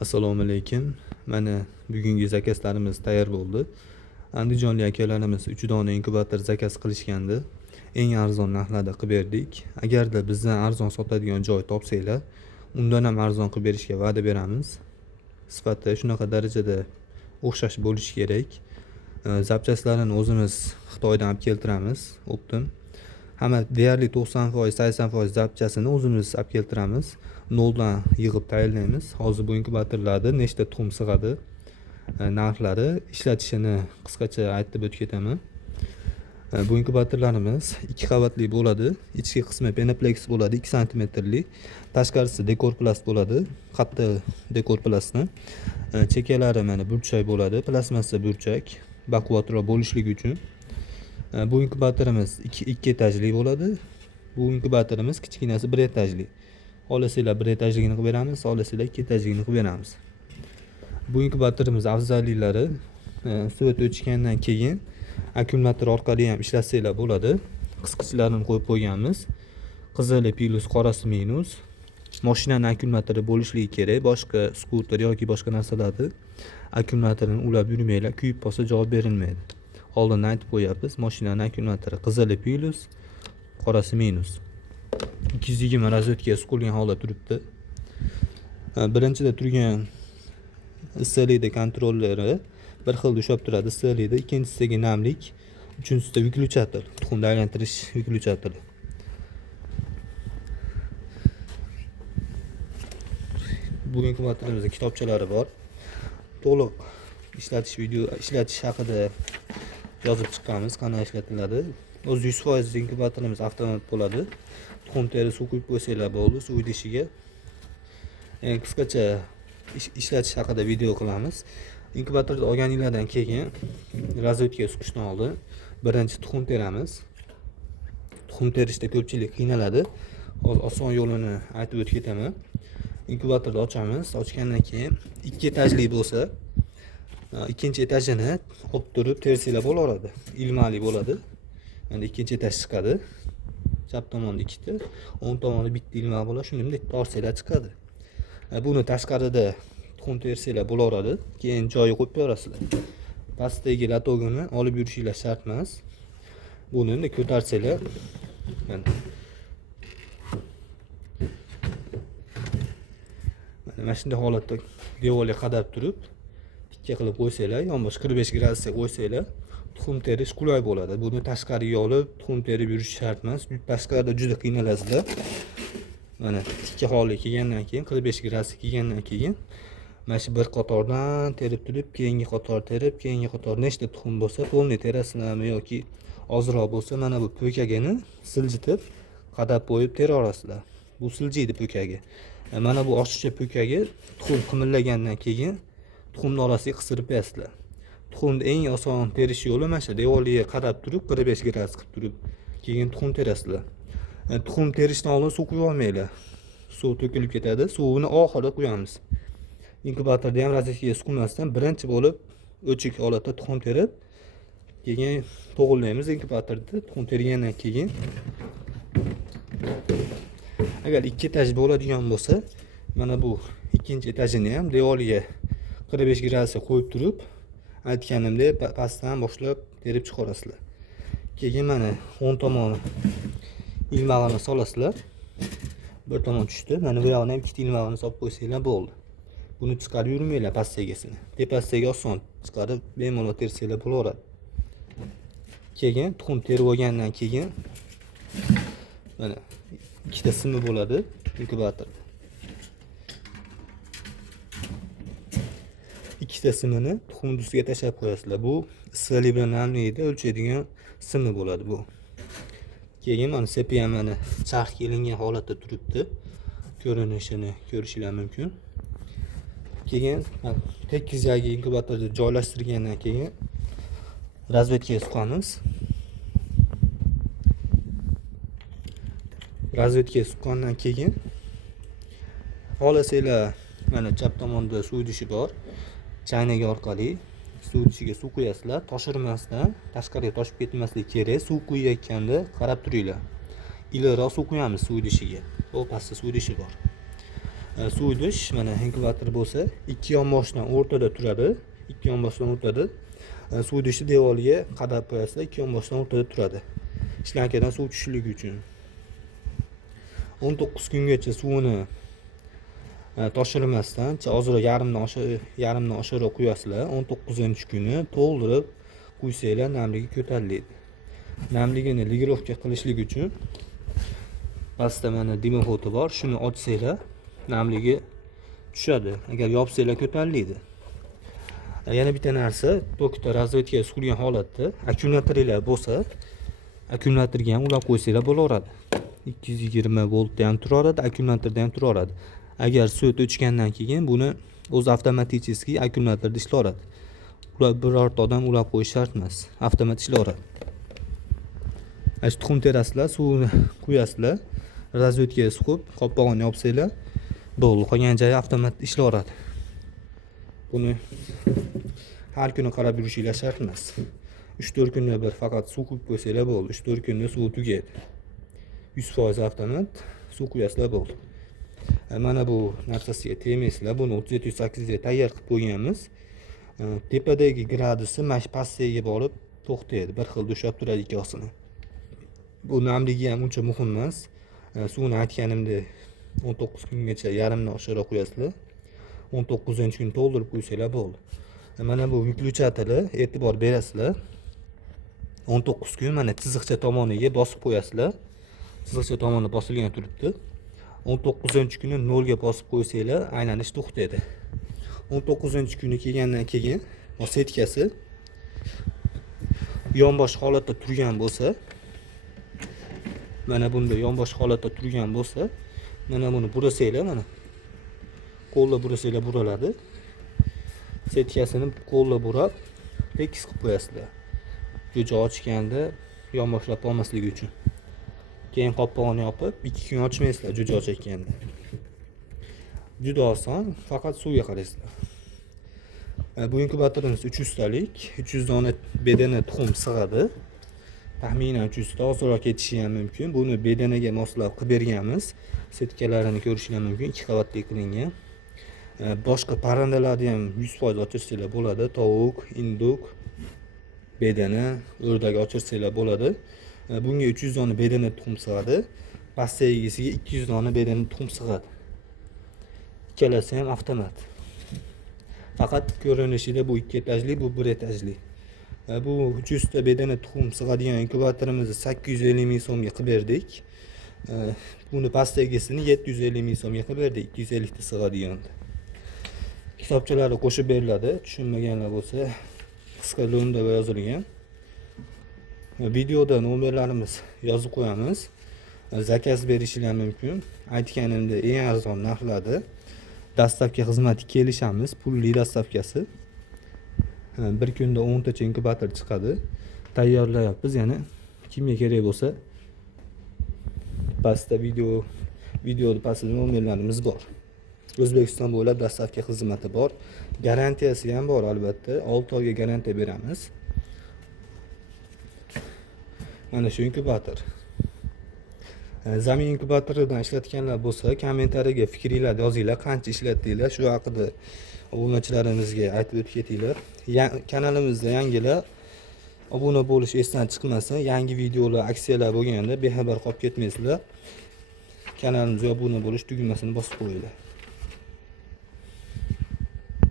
Assalomu alaykum. Mana bugungi zakazlarimiz tayyor bo'ldi. Andijonlik akalarimiz 3 dona inkubator zakaz qilishgandi. Eng arzon narxlarda qilib berdik. Agarda bizdan arzon sotadigan joy topsanglar, undan ham arzon qilib berishga va'da beramiz. Sifati shunaqa darajada o'xshash bo'lishi kerak. Zapchastlarini o'zimiz Xitoydan olib keltiramiz, optim. Hamma deyarli 90%, 80% zapchasini o'zimiz olib keltiramiz. Noldan yig'ib tayyorlaymiz. Hozir bu inkubatorlarda nechta tuxum sig'adi, narxlari, ishlatishini qisqacha aytib o'tib ketaman. Bu inkubatorlarimiz 2 qavatli bo'ladi. Ichki qismi Penaplex bo'ladi, 2 santimetrli. Tashqarisi dekorplast bo'ladi, qattiq dekorplastni. Chekalari mana burchak bo'ladi, plastmassa burchak, baquvvatroq bo'lishligi uchun. Bu inkubatorimiz 2 etajli bo'ladi. Bu inkubatorimiz kichkinasi 1 etajli. Xohlasanglar 1 etajligini qilib beramiz, xohlasanglar 2 etajligini qilib beramiz. Bu inkubatorimiz afzalliklari suvat o'chgandan keyin akkumulyator orqali ham ishlatsanglar bo'ladi. Qisqichlarni qo'yib qo'yganmiz. Qizili plus, qorasi minus. Mashinaning akkumulyatori bo'lishligi kerak. Boshqa skuter yoki boshqa narsalarni akkumulyatorni ulab yurmanglar, kuyib qolsa javob berilmaydi. Oldindan aytib qo'yapmiz. Mashinaning akkumulyatori qizili plus, qorasi minus. 220 razvedka qilgan holda turibdi. Birinchida turgan issiqlikda kontrolleri bir xil ushlab turadi issiqlikda, ikkinchisidagi namlik, uchinchisida vyuklyator, tuxumni aylantirish vyuklyatori. Bu inkubatorlarimizda kitobchalari bor. To'liq ishlatish haqida yozib chiqqanmiz, qanday ishlatiladi. O'z 100% inkubatorlarimiz avtomat bo'ladi. Tuxum teri suv quyib qo'ysanglar bo'ldi, suv idishiga. Qisqacha ishlatish haqida video qilamiz. Inkubatorni olganinglardan keyin razvedka suqishdan oldin birinchi tuxum teramiz. Tuxum terishda ko'pchilik qiynaladi. Hozir oson yo'lini aytib o'tib ketaman. Inkubatorni ochamiz. Ochgandan keyin 2 etajli bo'lsa, ikkinchi etajini olib turib tersanglar bo'laveradi. Ilmali bo'ladi. Endi ikkinchi etaj chiqadi. Chap tomonda 2 ta, o'ng tomonda bitta ilma bo'ladi. Shuni bunday torsanglar chiqadi. Buni tashqarida tuxum tersanglar bo'laveradi. Keyin joyiga qo'yib qo'yasizlar. Pastdagi latogini olib yurishinglar shart emas. Buni endi ko'tarsanglar, mana shunday holatda devorga qadab turib, tikka qilib qo'ysanglar, yonbosh 45 gradusga qo'ysanglar, tuxum terish qulay bo'ladi. Buni tashqariga olib, tuxum terib yurish shart emas. Tashqarida juda qiynalasizlar. Mana tikka holga kelgandan keyin, 45 gradusga kelgandan keyin mana shu bir qatordan terib turib, keyingi qator terib, keyingi qator nechta tuxum bo'lsa, to'liq terasizlarmi yoki ozroq bo'lsa, mana bu po'kagini siljitib, qadab qo'yib tera olasizlar. Bu siljiydi po'kagi. Mana bu oshiqcha po'kagi tuxum qimillagandan keyin tuxumni orasiga qistirib qo'yasizlar. Tuxumni eng oson terish yo'li mana shu devorga qarab turib, 45 gradus qilib turib, keyin tuxum terasizlar. Tuxum terishdan oldin suv quyib olmanglar. Suv to'kilib ketadi. Suvini oxirida quyamiz. Inkubatorda ham razvedkaga suqmasdan birinchi bo'lib o'chik holatda tuxum terib, keyin to'g'irlaymiz inkubatorda. Tuxum tergandan keyin agar 2 etaj bo'ladigan bo'lsa, mana bu ikkinchi etajini ham devorga 45 gradusga qo'yib turib, aytganimdek pastdan boshlab terib chiqarasizlar. Keyin mana o'ng tomoni ilmag'ini solasizlar. Bir tomon tushdi. Mana bu yoqdan ham ikkita ilmag'ini solib qo'ysanglar bo'ldi. Buni chiqarib yurmanglar pastagisini. Tepasidagi oson chiqarib bemalol tersanglar bo'laveradi. Keyin tuxum terib olgandan keyin mana ikkita simi bo'ladi inkubatorda. Ikkita simini tuxum ustiga tashlab qo'yasizlar. Bu issiqlik bilan namlikni o'lchaydigan simi bo'ladi bu. Keyin mana sepi ham mana charx kelingan holatda turibdi. Ko'rinishini ko'rishinglar mumkin. Keyin tekizagi inkubatorda joylashtirgandan keyin razvedkaga suqamiz. Razvedkaga suqqandan keyin xohlasanglar mana chap tomonda suv idishi bor. Chaynak orqali suv idishiga suv quyasizlar, toshirmasdan, tashqariga toshib ketmasligi kerak. Suv quyayotganda qarab turinglar. Iliqroq suv quyamiz suv idishiga. Bu pastda suv idishi bor. Suv idish mana inkubator bo'lsa, ikki yonboshdan o'rtada turadi. Ikki yonboshdan o'rtada. Suv idishni devoriga qadab qo'yasizlar, ikki yonboshdan o'rtada turadi. Shlankadan suv tushishligi uchun. 19 kungacha suvni toshirmasdan, ozroq yarimdan oshiqroq quyasizlar. 19-kuni to'ldirib quysanglar namligi ko'tariladi. Namligini ligirovka qilishlik uchun pastda mana dimoxodi bor. Shuni ochsanglar namligi tushadi. Agar yopsanglar ko'tariladi. Yana bitta narsa, tokda razvedkaga surilgan holatda akkumulyatorlar bo'lsa, akkumulyatorga ham ulab qo'ysanglar bo'laveradi. 220 voltda ham turaveradi, akkumulyatorda ham turaveradi. Agar so't o'chgandan keyin buni o'zi avtomaticheskiy akkumulyatorda ishlaveradi. Ular birorta odam ulab qo'yish shart emas, avtomat ishlaveradi. Tuxum terasizlar, suvni quyasizlar, razvedkaga suqib, qopqog'ini yopsanglar, bo'ldi. Qolgan joyi avtomat ishlaveradi. Buni har kuni qarab yurishinglar shart emas. 3-4 kunda bir faqat suv quyib qo'ysanglar bo'ldi. 3-4 kunda suv tugaydi. 100% avtomat suv quyasizlar bo'ldi. Mana bu narsasiga tegmaysizlar. Buni 37-8 ga tayyor qilib qo'yganmiz. Tepadagi gradusi mana shu pastaga borib to'xtaydi. Bir xil ushlab turadi ikkosini. Bu namligi ham uncha muhim emas. Suvni aytganimdek 19 kungacha yarimdan oshiqroq quyasizlar. 19-kun to'ldirib qo'ysanglar bo'ldi. Mana bu vyuklючатeli e'tibor berasizlar. 19 kun mana chiziqcha tomoniga bosib qo'yasizlar. Chiziqcha tomoni bosilgan turibdi. 19-kuni 0 ga bosib qo'ysanglar, aylanish to'xtaydi. 19-kuni kelgandan keyin setkasi yonbosh holatda turgan bo'lsa, mana bunda yonbosh holatda turgan bo'lsa, mana buni burasanglar, mana qo'lda burasanglar buraladi. Setkasini qo'lda burab, tekis qilib qo'yasizlar. Jo'ja ochganda yonboshlab olmasligi uchun. Keyin qopqog'ini yopib, 2 kun ochmaysizlar jo'ja ochayotganda. Juda oson, faqat suvga qaraysizlar. Bu inkubatorimiz 300 talik, 300 dona bedana tuxum sig'adi. Taxminan 300 ta ozroq ketishi ham mumkin. Buni bedanaga moslab qilib berganmiz. Setkalarini ko'rishingiz mumkin, 2 qavatli qilingan. Boshqa parrandalarni ham 100% ochirsanglar bo'ladi. Tovuq, induk, bedana, o'rdak ochirsanglar bo'ladi. Bunga 300 dona bedana tuxum sig'adi. Pastagisiga 200 dona bedana tuxum sig'adi. Ikkalasi ham avtomat. Faqat ko'rinishida bu 2 etajli, bu 1 etajli. Bu 300 ta bedana tuxum sig'adigan inkubatorimizni 850 ming so'mga qilib berdik. Buni pastagisini 750 ming so'mga qilib berdik, 250 ta sig'adiganda. Kitobchalari qo'shib beriladi. Tushunmaganlar bo'lsa, qisqa lo'nda yozilgan. Videoda nomerlarimiz yozib qo'yamiz. Zakaz berishingiz mumkin. Aytganimdek, eng arzon narxlarda dastavka xizmati kelishamiz, pulli dastavkasi. Bir kunda 10 tacha inkubator chiqadi. Tayyorlayapmiz, ya'ni kimga kerak bo'lsa pastda videoda pastda nomerlarimiz bor. O'zbekiston bo'ylab dastavka xizmati bor. Garantiyasi ham bor albatta. 6 oyga garantiya beramiz. Mana shu inkubator. Zamin inkubatoridan ishlatganlar bo'lsa, kommentariyaga fikringizni yozinglar, qancha ishlatdinglar, shu haqida obunachilarimizga aytib o'tib ketinglar. Kanalimizda yangilar obuna bo'lish esdan chiqmasin. Yangi videolar, aksiyalar bo'lganda bexabar qolib ketmaysizlar. Kanalimizga obuna bo'lish tugmasini bosib qo'yinglar.